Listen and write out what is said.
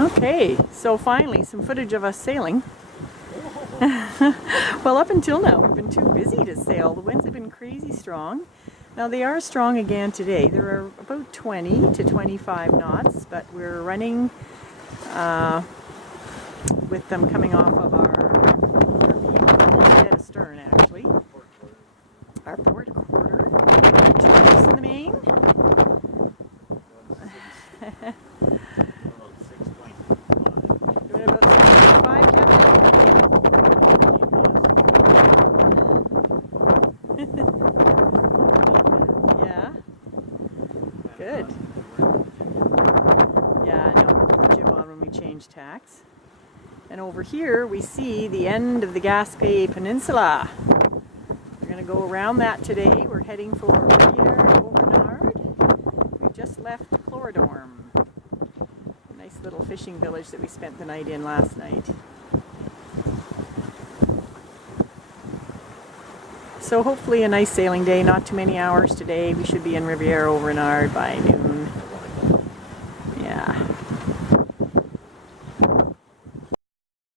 Okay, so finally some footage of us sailing. Well, up until now we've been too busy to sail. The winds have been crazy strong. Now they are strong again today. There are about 20 to 25 knots, but we're running with them coming off of our dead astern actually. Our port quarter. 2 knots in the main. Doing about 6.5, Yeah. Good. Yeah, no, we'll put the jib on when we change tacks. And over here we see the end of the Gaspé Peninsula. We're going to go around that today. We're heading for Riviere au Renard. We've just left Cloridorme. A nice little fishing village that we spent the night in last night. So hopefully a nice sailing day, not too many hours today. We should be in Riviere au Renard by noon.